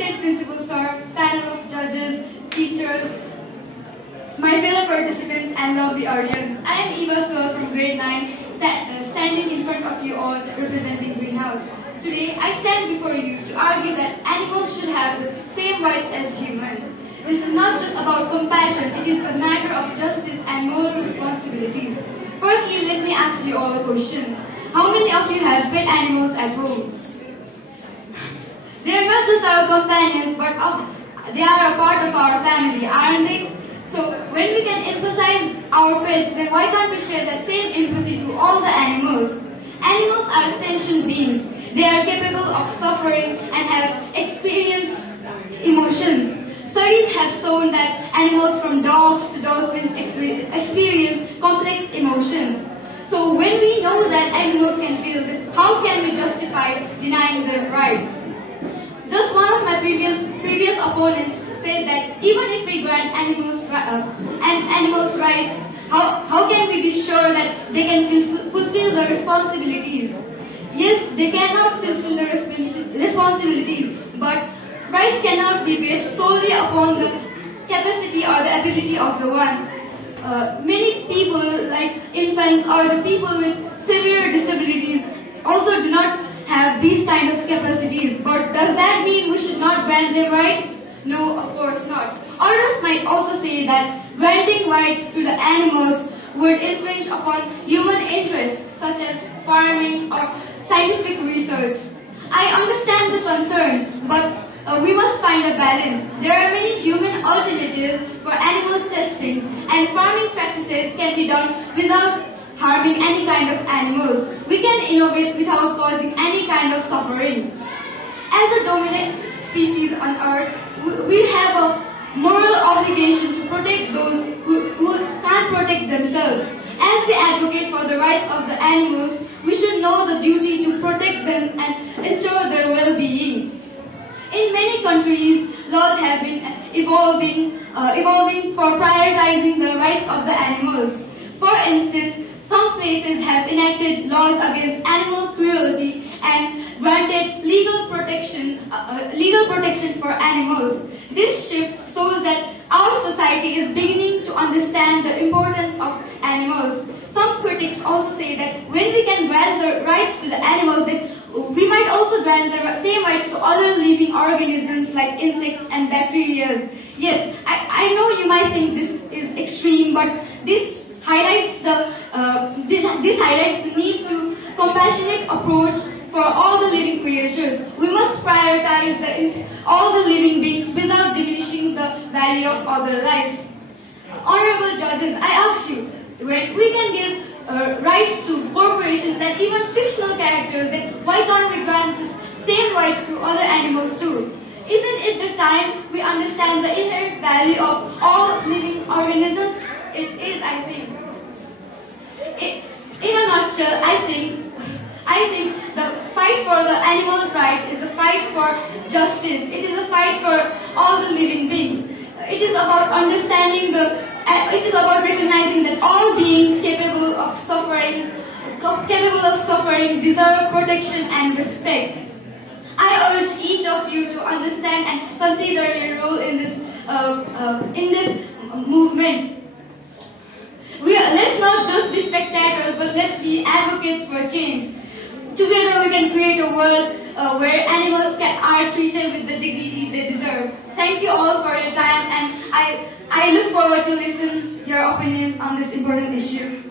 Respected Principal Sir, panel of judges, teachers, my fellow participants and lovely audience. I am Eva Suwal from grade 9, standing in front of you all representing Greenhouse. Today, I stand before you to argue that animals should have the same rights as humans. This is not just about compassion, it is a matter of justice and moral responsibilities. Firstly, let me ask you all a question. How many of you have pet animals at home? They are not just our companions, but they are a part of our family, aren't they? So, when we can empathize our pets, then why can't we share that same empathy to all the animals? Animals are sentient beings. They are capable of suffering and have experienced emotions. Studies have shown that animals from dogs to dolphins experience complex emotions. So when we know that animals can feel this, how can we justify denying their rights? Just one of my previous opponents said that even if we grant animals rights, how can we be sure that they can fulfill the responsibilities? Yes, they cannot fulfill the responsibilities, but rights cannot be based solely upon the capacity or the ability of the one. Many people, like infants or the people with severe disabilities, also do not have these kind of capacities. But does that mean we should not grant them rights? No, of course not. Others might also say that granting rights to the animals would infringe upon human interests, such as farming or scientific research. I understand the concerns, but we must find a balance. There are many human alternatives for animal testing, and farming practices can be done without harming any kind of animals. We can innovate without causing any kind of suffering. As a dominant species on Earth, we have a moral obligation to protect those who can't protect themselves. As we advocate for the rights of the animals, we should know the duty to protect them and ensure their well-being. In many countries, laws have been evolving for prioritizing the rights of the animals. For instance, some places have enacted laws against animal cruelty and granted legal protection for animals. This shift shows that our society is beginning to understand the importance of animals. Some critics also say that when we can grant the rights to the animals, we might also grant the same rights to other living organisms like insects and bacteria. Yes, I know you might think this is extreme, but this highlights the need to compassionate approach for all the living creatures. We must prioritize all the living beings without diminishing the value of other life. Honorable judges, I ask you, when we can give rights to corporations and even fictional characters, then why can't we grant the same rights to other animals too? Isn't it the time we understand the inherent value of all living organisms? It is, I think. In a nutshell, I think the fight for the animal right is a fight for justice. It is a fight for all the living beings. It is about recognizing that all beings capable of suffering deserve protection and respect. I urge each of you to understand and consider your role in this movement. Let's not just be spectators, but let's be advocates for change. Together we can create a world where animals are treated with the dignity they deserve. Thank you all for your time, and I look forward to listen your opinions on this important issue.